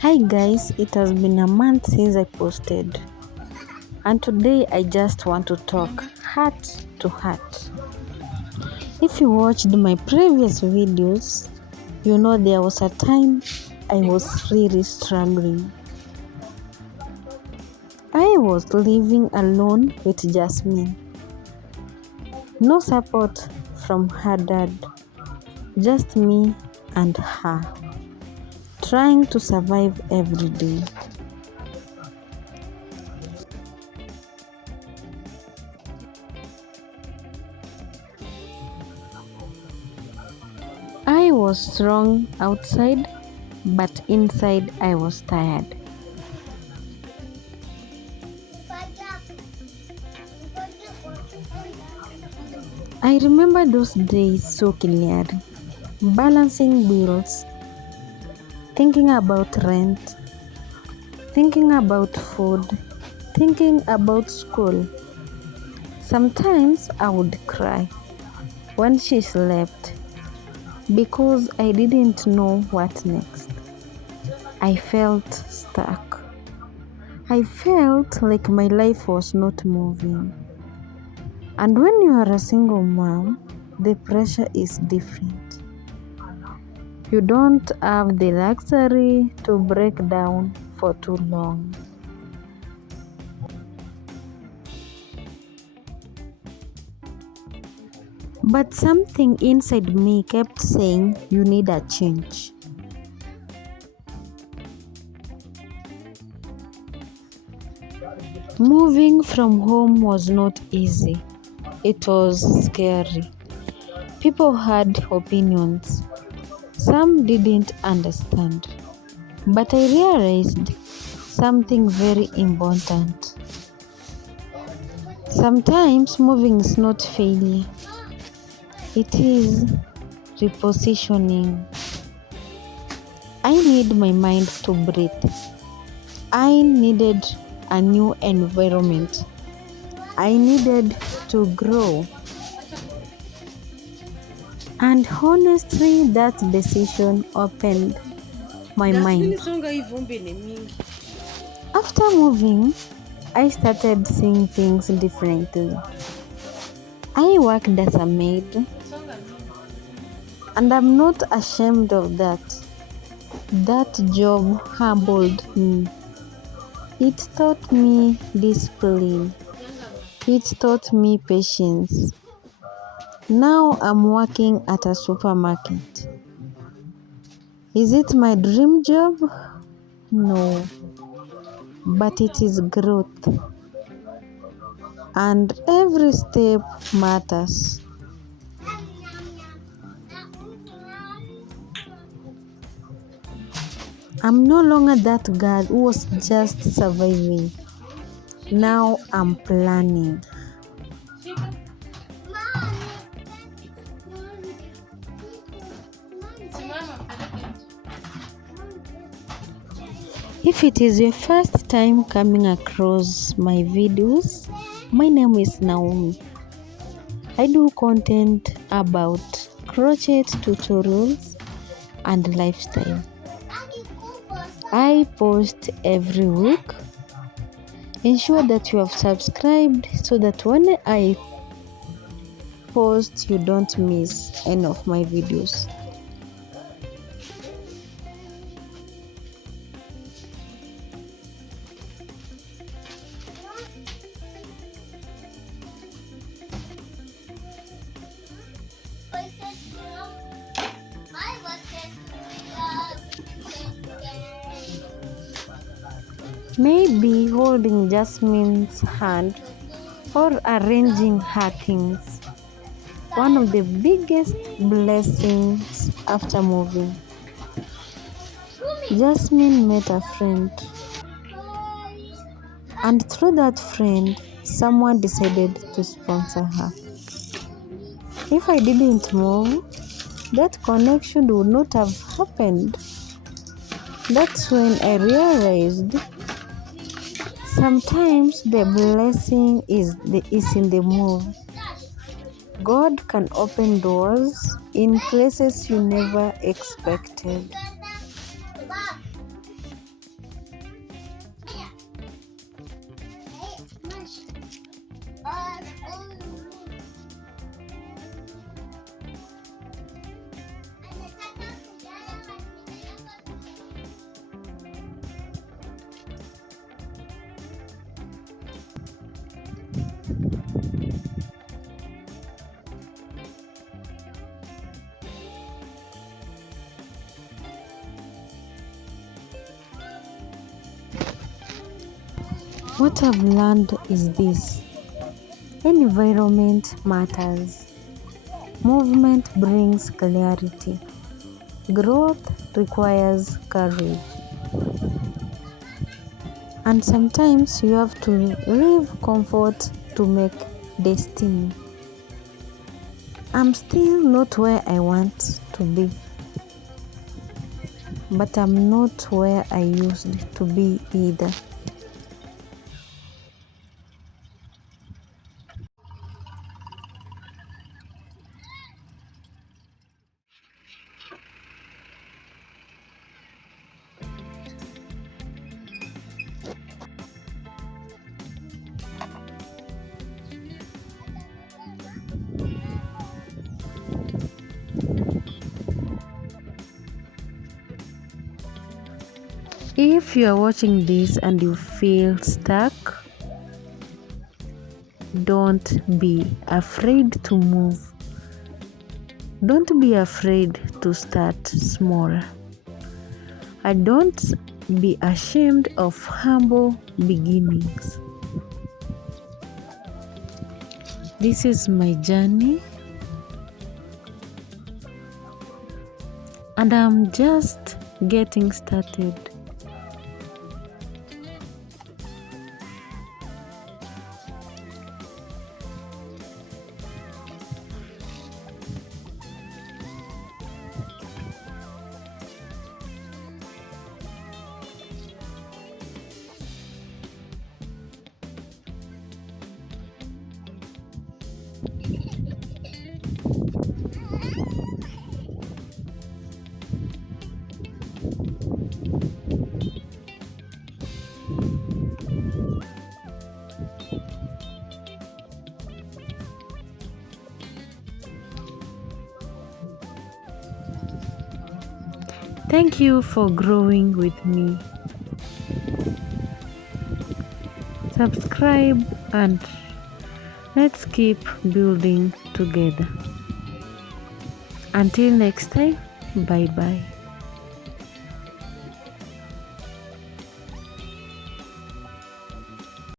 Hi guys, it has been a month since I posted, and today I just want to talk heart to heart. If you watched my previous videos, you know there was a time I was really struggling. I was living alone with Jasmine. No support from her dad, just me and her, trying to survive every day. I was strong outside, but inside I was tired. I remember those days so clearly, balancing bills, thinking about rent, thinking about food, thinking about school. Sometimes I would cry when she slept because I didn't know what next. I felt stuck. I felt like my life was not moving. And when you are a single mom, the pressure is different. You don't have the luxury to break down for too long. But something inside me kept saying, you need a change. Moving from home was not easy. It was scary. People had opinions. Some didn't understand. But I realized something very important. Sometimes moving is not failure. It is repositioning. I need my mind to breathe. I needed a new environment. I needed to grow. And honestly, that decision opened my mind. After moving, I started seeing things differently. I worked as a maid, and I'm not ashamed of that. That job humbled me. It taught me discipline. It taught me patience. Now I'm working at a supermarket. Is it my dream job? No. But it is growth. And every step matters. I'm no longer that girl who was just surviving. Now I'm planning. If it is your first time coming across my videos, my name is Naomi. I do content about crochet tutorials and lifestyle. I post every week. Ensure that you have subscribed so that when I post, you don't miss any of my videos. Maybe holding Jasmine's hand or arranging her things. One of the biggest blessings after moving. Jasmine met a friend, and through that friend, someone decided to sponsor her. If I didn't move, that connection would not have happened. That's when I realized sometimes the blessing is in the move. God can open doors in places you never expected. What I've learned is this: environment matters. Movement brings clarity. Growth requires courage. And sometimes you have to leave comfort to make destiny. I'm still not where I want to be, but I'm not where I used to be either. If you are watching this and you feel stuck, don't be afraid to move. Don't be afraid to start small. And don't be ashamed of humble beginnings. This is my journey, and I'm just getting started. Thank you for growing with me. Subscribe and let's keep building together. Until next time, bye bye.